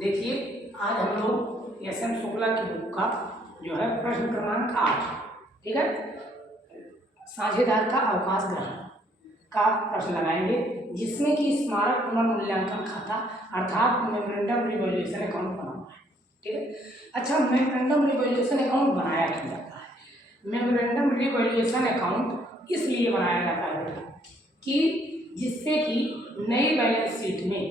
देखिए आज हम लोग एस.एम. शुक्ला की बुक का जो है प्रश्न क्रमांक 8, ठीक है, साझेदार का अवकाश ग्रहण का प्रश्न लगाएंगे, जिसमें कि स्मारक पुनर्मूल्यांकन खाता अर्थात मेमोरेंडम रिवैल्यूएशन अकाउंट बना हुआ है। ठीक है, अच्छा, मेमोरेंडम रिवैल्यूएशन अकाउंट बनाया क्यों जाता है? मेमोरेंडम रिवैल्यूएशन अकाउंट इसलिए बनाया जाता है बेटा कि जिससे कि नई बैलेंस शीट में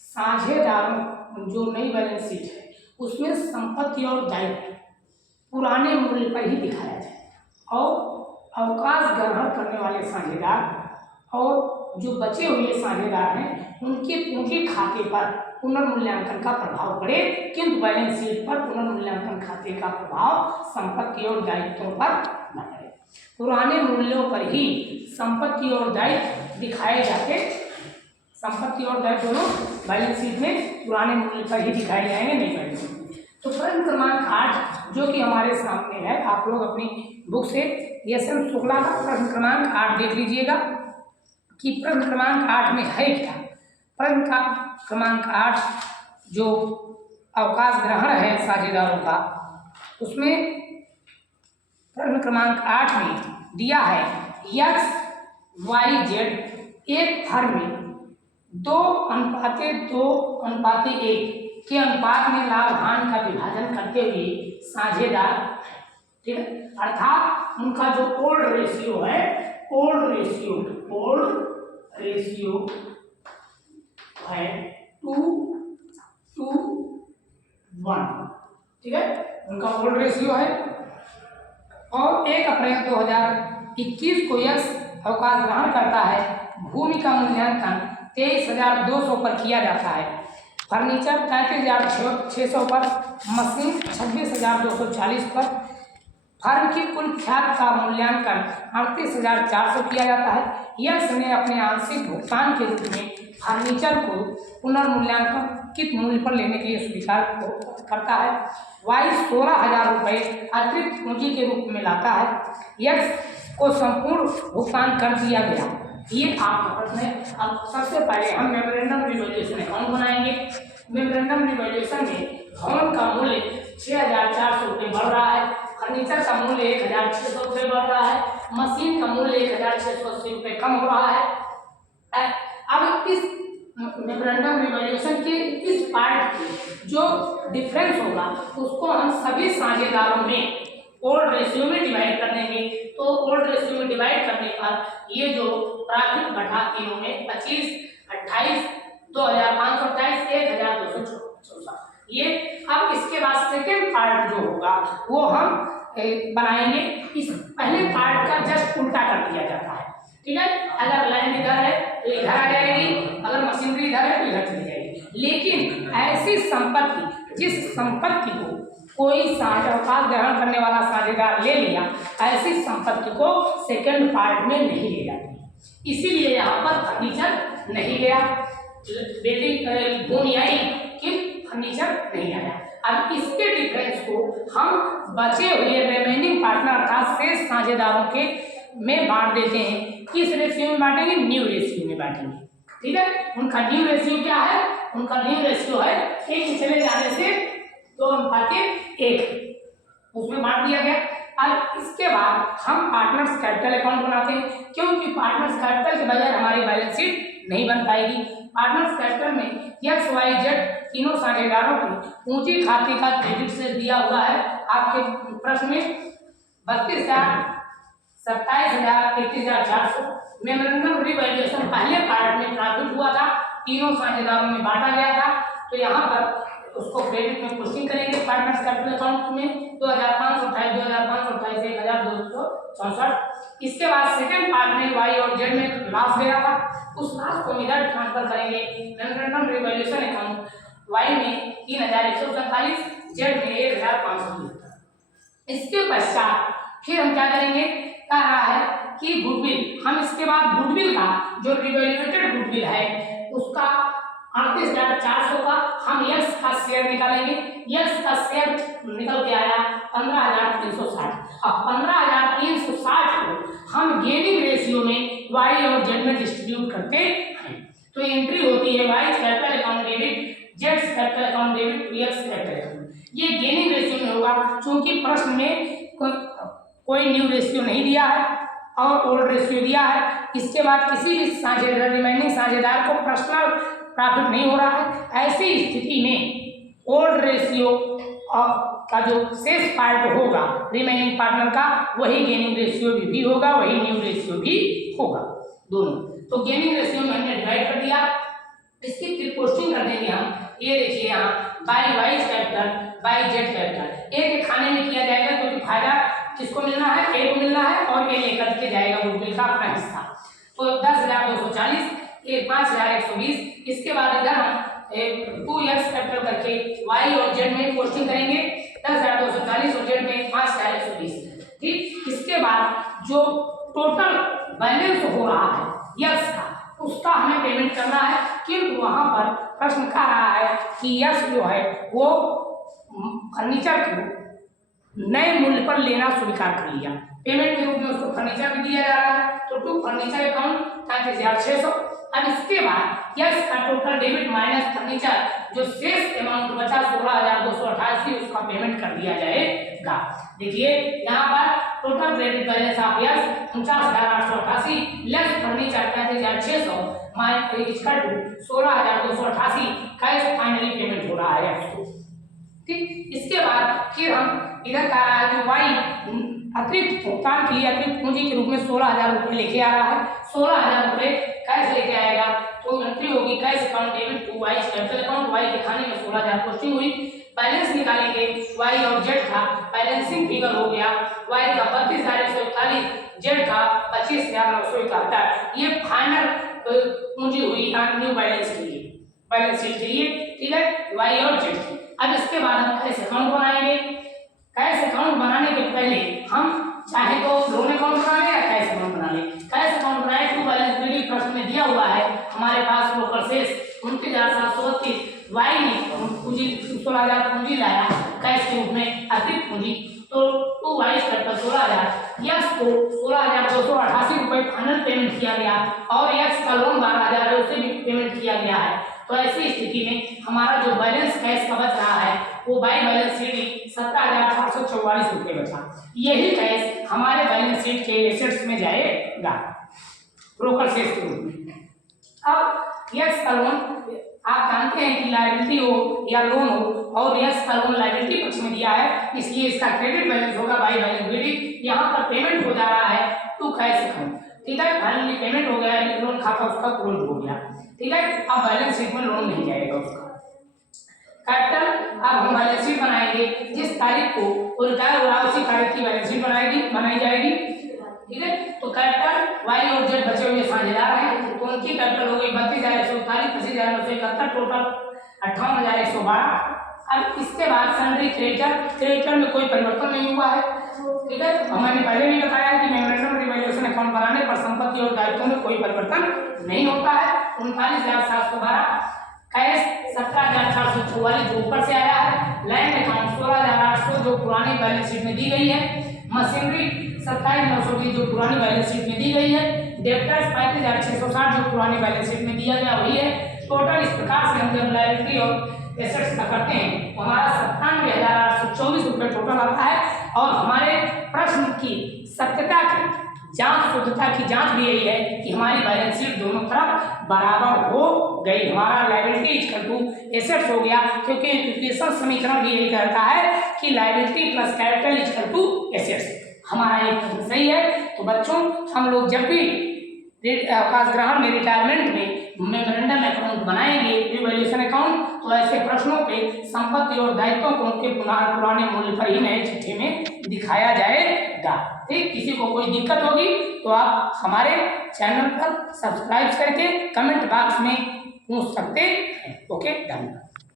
साझेदारों जो नई बैलेंस शीट है उसमें संपत्ति और दायित्व पुराने मूल्य पर ही दिखाया जाए और अवकाश ग्रहण करने वाले साझेदार और जो बचे हुए साझेदार हैं उनके पूंजी खाते पर पुनर्मूल्यांकन का प्रभाव पड़े, किंतु बैलेंस शीट पर पुनर्मूल्यांकन खाते का प्रभाव संपत्ति और दायित्वों पर न पड़े। पुराने मूल्यों पर ही संपत्ति और दायित्व दिखाए जाते, संपत्ति और दायित्व दोनों बैलेंस शीट में पुराने मूल्य पर ही दिखाए जाएंगे, नहीं बैलेंस शीट। तो प्रश्न क्रमांक 8 जो कि हमारे सामने है, आप लोग अपनी बुक से एस.एम. शुक्ला का प्रश्न क्रमांक 8 देख लीजिएगा कि प्रश्न क्रमांक 8 में है क्या। प्रश्न का क्रमांक 8 जो अवकाश ग्रहण है साझेदारों का, उसमें प्रश्न क्रमांक 8 में दिया है XYZ एक फर्म में 2:2:1 के अनुपात में लाभ हानि का विभाजन करते हुए साझेदार, ठीक है, अर्थात उनका जो ओल्ड रेशियो है, ओल्ड रेशियो है 2:1, ठीक है, उनका ओल्ड रेशियो है और 1 अप्रैल 2021 को यह अवकाश ग्रहण करता है। भूमि का मूल्यांकन 23,200 पर किया जाता है, फर्नीचर 33,600 पर, मशीन 26,240 पर, फर्म की कुल ख्यात का मूल्यांकन 38,400 किया जाता है। यक्स ने अपने आंशिक भुगतान के रूप में फर्नीचर को पुनर्मूल्यांकित मूल्य पर लेने के लिए स्वीकार करता है। वाई 16,000 रुपये अतिरिक्त पूंजी के रूप में लाता है। यक्स को संपूर्ण भुगतान कर दिया गया। ये आपका प्रश्न है। अब सबसे पहले हम मेमोरेंडम रिवैल्यूएशन अकाउंट बनाएंगे। मेमोरेंडम रिवैल्यूएशन में भवन का मूल्य 6,400 रुपये बढ़ रहा है, फर्नीचर का मूल्य 1,600 रुपये बढ़ रहा है, मशीन का मूल्य 1,680 रुपये कम हो रहा है। अब इस मेमोरेंडम रिवैल्यूएशन के इस पार्ट की जो डिफरेंस होगा उसको हम सभी साझेदारों में ओल्ड रेशियो में डिवाइड कर देंगे। तो ओल्ड रेशियो में डिवाइड करने पर ये जो प्राकृत घटा तीनों में 25, 28, 2,528, 1,264, ये अब इसके बाद सेकेंड पार्ट जो होगा वो हम बनाएंगे। इस पहले पार्ट का जस्ट उल्टा कर दिया जाता है, ठीक है। अगर लैंड इधर है तो इधर आ जाएगी, अगर मशीनरी इधर है तो इधर चली जाएगी। लेकिन ऐसी संपत्ति जिस संपत्ति को कोई अवकाश ग्रहण करने वाला साझेदार ले लिया, ऐसी संपत्ति को सेकंड पार्ट में नहीं ले जाती, इसीलिए यहाँ पर फर्नीचर नहीं गया, बिल्डिंग भूमि आई कि फर्नीचर नहीं आया। अब इसके डिफरेंस को हम बचे हुए रिमेनिंग पार्टनर अर्थात शेष साझेदारों के में बांट देते हैं। किस रेशियो में बांटेंगे? न्यू रेशियो में बांटेंगे, ठीक है। उनका न्यू रेशियो क्या है? उनका न्यू रेशियो है 1 के चले जाने से 2:1, उसमें बांट दिया गया। अब इसके बाद हम पार्टनर्स कैपिटल अकाउंट बनाते हैं, क्योंकि पार्टनर्स कैपिटल के बजाय हमारी बैलेंस शीट नहीं बन पाएगी। पार्टनर्स कैपिटल में XYZ तीनों साझेदारों की पूंजी खाते का क्रेडिट से दिया हुआ है आपके प्रश्न में 32,000, 27,000, 31,400। मेमोरेंडम रिवैल्यूएशन पहले पार्ट में प्रॉफिट हुआ था, तीनों साझेदारों में बांटा गया था, तो यहाँ पर उसको क्रेडिट में पुशिंग करेंगे पार्टनर्स कैपिटल अकाउंट में 2,528, 2,528, 1,264। इसके बाद सेकंड पार्ट में वाई और जेड में लॉस गया था, उस लॉस को इधर ट्रांसफर करेंगे मेमोरेंडम रिवैल्यूएशन अकाउंट। वाई में 3,147, जेड में 1,575। इसके पश्चात फिर हम क्या करेंगे? कह रहा है कि गुडविल, हम इसके बाद गुडविल का जो रिवैल्यूएटेड गुडविल है उसका 38,400 का हम यक्स का शेयर निकालेंगे। यक्स का शेयर निकल के आया 15,360। अब 15,360 को हम गेनिंग रेशियो में वाई और जेड में डिस्ट्रीब्यूट करते हैं। तो एंट्री होती है Y capital account debit Z capital account debit to X capital account, ये गेनिंग रेशियो में होगा। चूंकि प्रश्न में कोई न्यू रेशियो नहीं दिया है और ओल्ड रेशियो दिया है, इसके बाद किसी भी साझेदार रिमेनिंग साझेदार को पर्सनल प्रॉफिट नहीं हो रहा है, ऐसी स्थिति में ओल्ड रेशियो का जो शेष पार्ट होगा रिमेनिंग पार्टनर का, वही गेनिंग रेशियो भी होगा, वही न्यू रेशियो भी होगा, दोनों। तो गेनिंग रेशियो में हमने डिवाइड कर दिया, इसकी फिर पोस्टिंग कर देंगे हम। ये देखिए यहाँ by Y capital by Z capital, A के खाने में किया जाएगा क्योंकि फायदा किसको मिलना है, ए को मिलना है, और ए लेकर के जाएगा गुडविल का अपना हिस्सा। तो 10,240, ये 5,120, इसके बाद इधर हम 2x कैपिटल करके y और z में पोस्टिंग करेंगे 10,240 और z में 5,120। ठीक, इसके बाद जो टोटल बैलेंस हो रहा है यस का, उसका हमें पेमेंट करना है, किंतु वहां पर प्रश्न कह रहा है कि यस जो है वो फर्नीचर को नए मूल्य पर लेना स्वीकार कर लिया, पेमेंट के रूप में उसको फर्नीचर भी दिया जा रहा है, तो टू फर्नीचर अकाउंट 35,600। अब इसके बाद यस का टोटल डेबिट माइनस फर्नीचर, जो शेष अमाउंट बचा 16,288, उसका पेमेंट कर दिया जाएगा। देखिए यहाँ पर total credit balance of yes 49,888 less furniture 35,600 minus equal to 16,288, cash finally payment हो रहा है यस को। ठीक, इसके बाद फिर हम इधर कह रहा है कि वाई अतिरिक्त भुगतान के लिए अतिरिक्त पूंजी के रूप में 16,000 रुपये लेके आ रहा है, 16,000 रुपये कैश लेके आएगा, तो एंट्री होगी cash account debit to Y capital account, Y के खाने में 16,000 पोस्टिंग हुई। बैलेंस निकालेंगे, वाई और जेड का बैलेंसिंग फिगर हो गया, वाई का 32,141, जेड का 25,971, ये फाइनल पूंजी हुई न्यू बैलेंस के लिए, बैलेंस शीट के लिए। ठीक है, वाई और जेड की। अब इसके बाद हम कैश अकाउंट बनाएंगे। कैश अकाउंट बनाने के पहले हम चाहे तो लोन अकाउंट बना ले या कैश अकाउंट बना ले। कैश अकाउंट बनाए टू बैलेंस बिल्डिंग प्रश्न में दिया हुआ है हमारे पास रोकड़ शेष 29,732, वाई ने पूंजी 16,000 पूंजी लाया कैश के रूप में अतिरिक्त पूंजी, तो टू वाई कैपिटल 16,000, यस को 16,288 रुपये फाइनल पेमेंट किया गया और यस का लोन 12,000 है उसे भी पेमेंट किया गया है। तो ऐसी स्थिति में हमारा जो बैलेंस कैश का बच रहा है वो बाई बैलेंस शीट 17,844 रुपये बचा। यही कैश हमारे बैलेंस शीट के एसेट्स में जाएगा रोकड़ शेष के रूप में। अब यस का लोन आप जानते हैं कि लायबिलिटी हो या लोन हो, और यस का लोन लायबिलिटी पक्ष में दिया है, इसलिए इसका क्रेडिट बैलेंस होगा बाई बैलेंस शीट। यहाँ पर पेमेंट हो जा रहा है टू कैश अकाउंट। ठीक है, फाइनली पेमेंट हो गया, लोन खाता उसका क्लोज हो गया। ठीक है, अब बैलेंस शीट में लोन नहीं जाएगा उसका कैपिटल। अब हम बैलेंस शीट बनाएंगे, जिस तारीख को वो रिटायर हो रहा है उसी तारीख की बैलेंस शीट बनाई जाएगी। ठीक है, तो कैपिटल वाई और जेड बचे हुए साझेदार हैं, तो उनकी कैपिटल हो गई 32,141, 25,971, टोटल 58,112। अब इसके बाद सन्ड्री क्रेडिटर में कोई परिवर्तन नहीं हुआ है। ठीक है, हमने पहले भी बताया कि मेमोरेंडम रिवैल्यूएशन अकाउंट बनाने पर संपत्ति और दायित्वों में कोई परिवर्तन नहीं होता है। 39,712, कैश 17,444 जो ऊपर से आया है, लैंड अकाउंट 16,800 जो पुरानी बैलेंस शीट में दी गई है, मशीनरी 27,920 जो पुरानी बैलेंस शीट में दी गई है, डेब्टर्स 35,660 जो पुरानी बैलेंस शीट में दिया गया वही है। टोटल इस प्रकार से हम जब लायबिलिटी और एसेट्स का करते हैं तो हमारा 97,824 रुपये टोटल आता है, और हमारे प्रश्न की सत्यता की जांच, शुद्धता की जांच भी यही है कि हमारी बैलेंस शीट दोनों तरफ बराबर हो गई, हमारा लायबिलिटी इक्वल टू एसेट्स हो गया, क्योंकि इक्वेशन समीकरण भी यही कहता है कि liability plus capital equal to assets. हमारा ये सही है। तो बच्चों, हम लोग जब भी अवकाश ग्रहण में रिटायरमेंट में मेमोरेंडम अकाउंट बनाएंगे रिवैल्यूएशन अकाउंट, तो ऐसे प्रश्नों पे संपत्ति और दायित्वों को उनके पुराने मूल्य पर ही नए चिट्ठे में दिखाया जाएगा। ठीक, किसी को कोई दिक्कत होगी तो आप हमारे चैनल पर सब्सक्राइब करके कमेंट बॉक्स में पूछ सकते हैं। ओके, धन्यवाद।